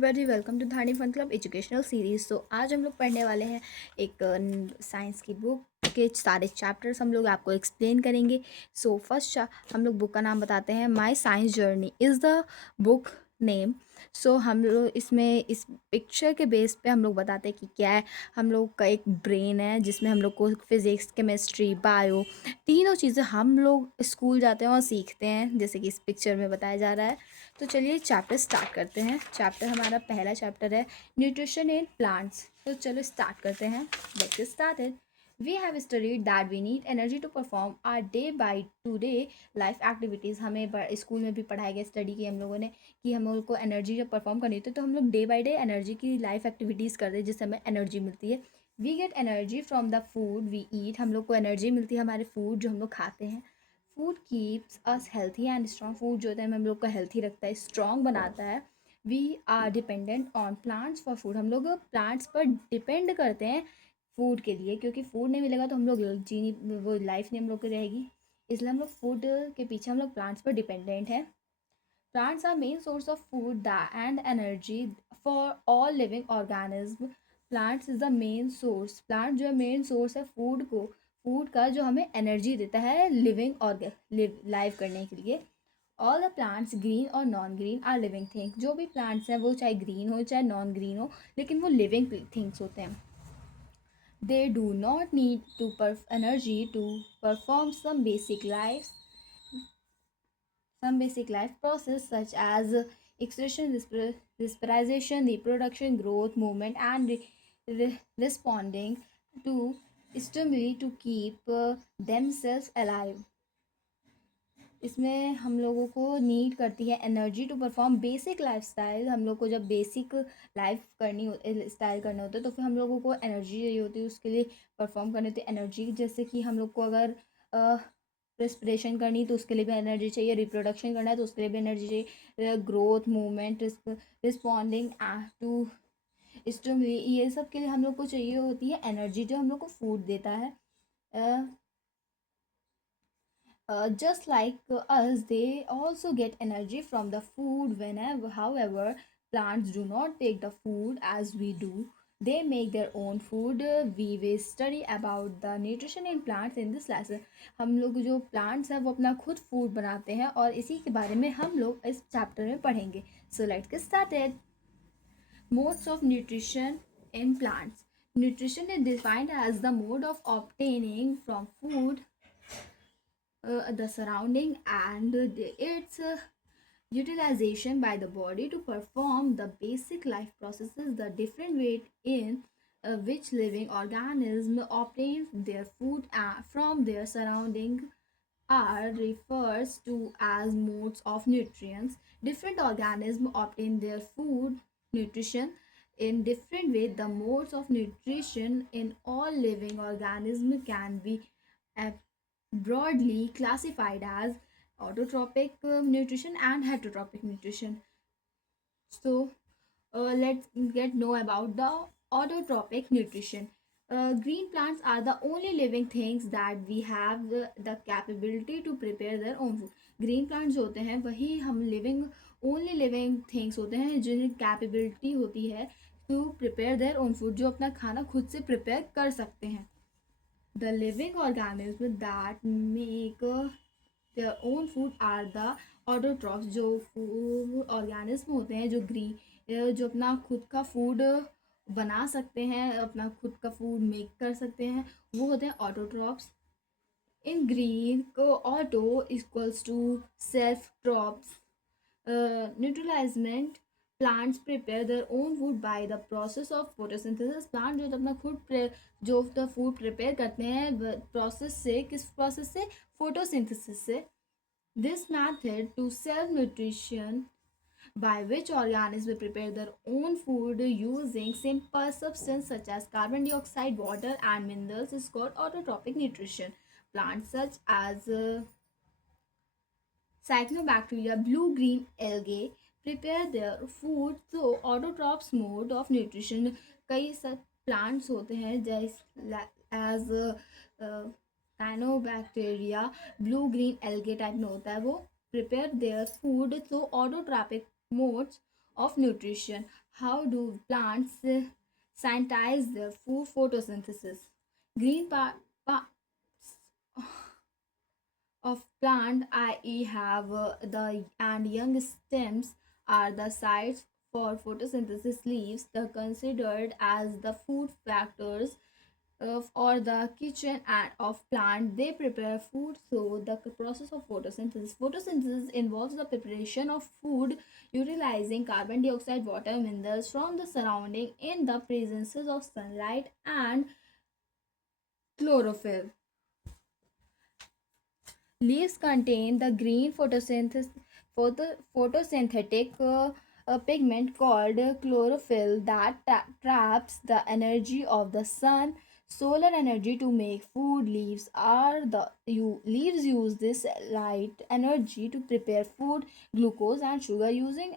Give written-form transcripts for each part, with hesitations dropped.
Everybody, welcome to Dhani fun club educational series. तो आज हम लोग पढ़ने वाले हैं एक साइंस की बुक के सारे चैप्टर्स हम लोग आपको एक्सप्लेन करेंगे। सो फर्स्ट हम लोग बुक का नाम बताते हैं, my science journey is the book name. So हम लोग इसमें इस पिक्चर के बेस पे हम लोग बताते हैं कि क्या है। हम लोग का एक ब्रेन है जिसमें हम लोग को फिज़िक्स, केमिस्ट्री, बायो तीनों चीज़ें हम लोग स्कूल जाते हैं और सीखते हैं, जैसे कि इस पिक्चर में बताया जा रहा है। तो चलिए चैप्टर स्टार्ट करते हैं। चैप्टर हमारा पहला चैप्टर है न्यूट्रिशन इन प्लांट्स। तो चलो स्टार्ट करते हैं। Let's get started. We have studied that we need energy to perform our day by to day life activities. हमें स्कूल में भी पढ़ाया गया, स्टडी की हम लोगों ने, कि हम लोग को एनर्जी जब परफॉर्म करनी होती है तो हम लोग डे बाई डे एनर्जी की लाइफ एक्टिविटीज़ करते हैं जिससे हमें एनर्जी मिलती है। We get energy from the food we eat. हम लोग को एनर्जी मिलती है हमारे फूड जो हम लोग खाते हैं। Food keeps us healthy and strong. Food जो होता है हम लोग को हेल्थी रखता है, स्ट्रॉन्ग बनाता है। We are dependent on plants for food. हम लोग प्लांट्स पर डिपेंड करते हैं फूड के लिए, क्योंकि फूड नहीं मिलेगा तो हम लोग जी नहीं, वो लाइफ नहीं हम लोग की रहेगी। इसलिए हम लोग फूड के पीछे हम लोग प्लांट्स पर डिपेंडेंट हैं। Plants are main source of food and energy for all living organism. Plants is the main source. Plant जो है मेन सोर्स है फूड का, जो हमें एनर्जी देता है लिविंग और लाइव करने के लिए। ऑल द प्लांट्स ग्रीन और non green are living thing. जो भी प्लांट्स हैं वो चाहे ग्रीन हो चाहे नॉन ग्रीन हो, लेकिन वो लिविंग थिंग्स होते हैं। They do not need to energy to perform some basic life process such as expression, respiration, reproduction, growth, movement, and responding to stimuli to keep themselves alive. इसमें हम लोगों को need करती है energy to perform basic life style. हम लोग को जब बेसिक लाइफ स्टाइल करना होता है तो फिर हम लोगों को एनर्जी चाहिए होती है उसके लिए परफॉर्म करनी होती है एनर्जी। जैसे कि हम लोग को अगर रेस्पिरेशन करनी तो उसके लिए भी एनर्जी चाहिए, रिप्रोडक्शन करना है तो उसके लिए भी एनर्जी चाहिए, growth, movement, responding to stimuli, ये सब के लिए हम लोग को चाहिए होती है एनर्जी जो हम लोग को फूड देता है। Just like us, they also get energy from the food whenever. However, plants do not take the food as we do. They make their own food. We will study about the nutrition in plants in this lesson. हम लोग जो plants हैं वो अपना खुद food बनाते हैं और इसी के बारे में हम लोग इस chapter में पढ़ेंगे. So let's get started. Modes of nutrition in plants. Nutrition is defined as the mode of obtaining from food the surrounding and its utilization by the body to perform the basic life processes. The different way in which living organism obtains their food from their surrounding are refers to as modes of nutrients. Different organisms obtain their food nutrition in different way. The modes of nutrition in all living organisms can be broadly classified as autotrophic nutrition and heterotrophic nutrition. So let's get know about the autotrophic nutrition. Green plants are the only living things that we have the capability to prepare their own food. Green plants जो होते हैं वही हम only living things होते हैं जिन्हें capability होती है to prepare their own food, जो अपना खाना खुद से प्रिपेयर कर सकते हैं. The living organisms that make their own food are the autotrophs. जो ऑर्गेनिज्म होते हैं जो अपना खुद का फूड बना सकते हैं, अपना खुद का फूड मेक कर सकते हैं, वो होते हैं ऑटोट्रॉप्स. इन ग्रीन को auto equals to self trophs. न्यूट्रलाइजमेंट. Plants prepare their own food by the process of photosynthesis. Plant जो अपना जो द फूड प्रिपेयर करते हैं प्रोसेस से, किस प्रोसेस से? फोटोसिंथेसिस से. This method to self nutrition by which organisms prepare their own food using simple substances such as carbon dioxide, water, and minerals is called autotrophic nutrition. Plants such as cyanobacteria, blue-green algae prepare their food through autotrophs mode of nutrition. कई plants होते हैं जैसे as cyanobacteria, blue-green algae type में होता है, वो prepare their food through autotrophic modes of nutrition. How do plants synthesize their food photosynthesis? Green parts of plant, i.e., have the and young stems, are the sites for photosynthesis. Leaves, the considered as the food factors of or the kitchen and of plant, they prepare food. So the process of photosynthesis involves the preparation of food utilizing carbon dioxide, water, minerals from the surrounding in the presence of sunlight and chlorophyll. Leaves contain the green photosynthetic pigment called chlorophyll that traps the energy of the sun, solar energy, to make food. Leaves use this light energy to prepare food, glucose and sugar using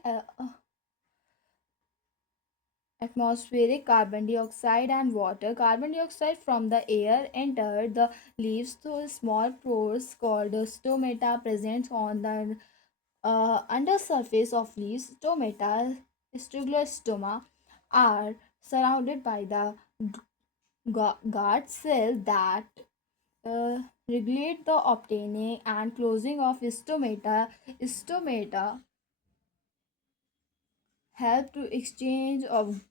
atmospheric carbon dioxide and water. Carbon dioxide from the air enter the leaves through small pores called stomata present on the undersurface of leaves. Stomata, stoma, are surrounded by the guard cell that regulate the opening and closing of stomata. Stomata help to exchange of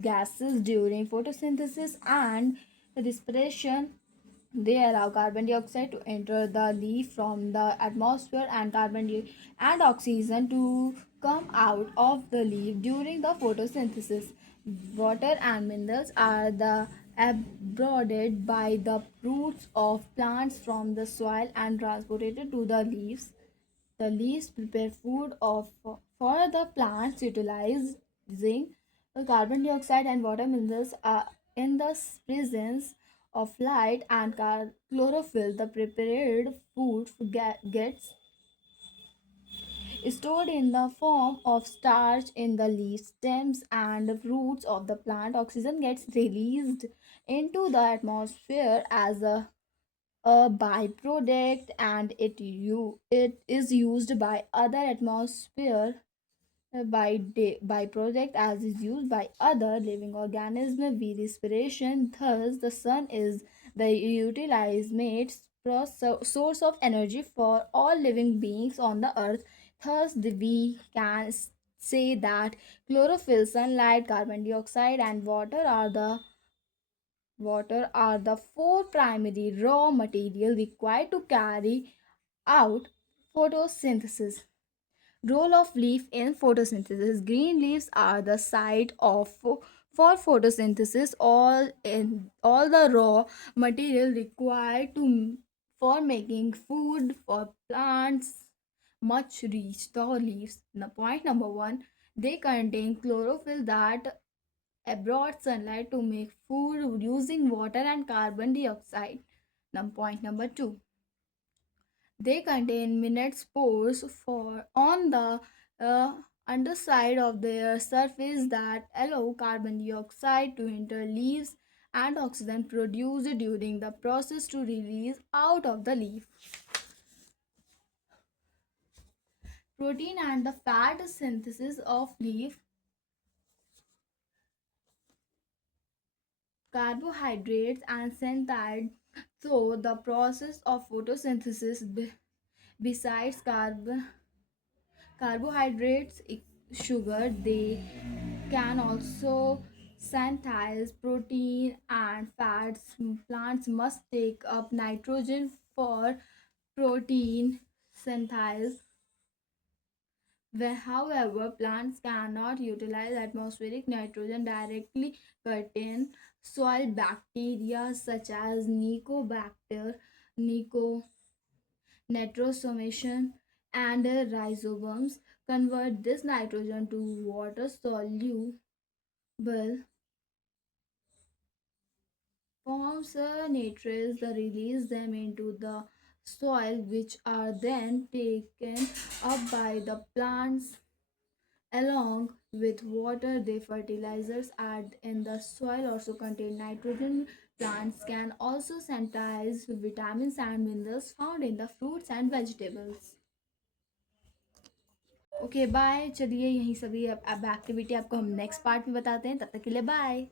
gases during photosynthesis and respiration. They allow carbon dioxide to enter the leaf from the atmosphere and and oxygen to come out of the leaf during the photosynthesis. Water and minerals are the absorbed by the roots of plants from the soil and transported to the leaves. The leaves prepare food for the plants utilizing carbon dioxide and water minerals in the presence of light and chlorophyll. The prepared food gets stored in the form of starch in the leaf stems and roots of the plant. Oxygen gets released into the atmosphere as a byproduct, and it is used by other atmosphere byproduct as is used by other living organisms via respiration. Thus the sun is the utilized source of energy for all living beings on the earth. Thus we can say that chlorophyll, sunlight, carbon dioxide and water are the four primary raw material required to carry out photosynthesis. Role of leaf in photosynthesis. Green leaves are the site of for photosynthesis. All the raw material required for making food for plants much reach the leaves. Now, point number one, they contain chlorophyll that absorb sunlight to make food using water and carbon dioxide. Now, point number two, they contain minute spores for on the uh, underside of their surface that allow carbon dioxide to enter leaves and oxygen produced during the process to release out of the leaf. Protein and the fat synthesis of leaf. Carbohydrates and synthide. So the process of photosynthesis, besides carbohydrates, sugar, they can also synthesize protein and fats. Plants must take up nitrogen for protein synthesis. However, plants cannot utilize atmospheric nitrogen directly. Certain soil bacteria such as nitrosomation, and rhizobiums convert this nitrogen to water soluble forms, nitrates, that release them into the soil, which are then taken up by the plants along with water. The fertilizers added in the soil also contain nitrogen. Plants can also synthesize vitamins and minerals found in the fruits and vegetables. Okay bye, चलिए यहीं सभी अब activity आपको हम next part में बताते हैं, तब तक के लिए बाय।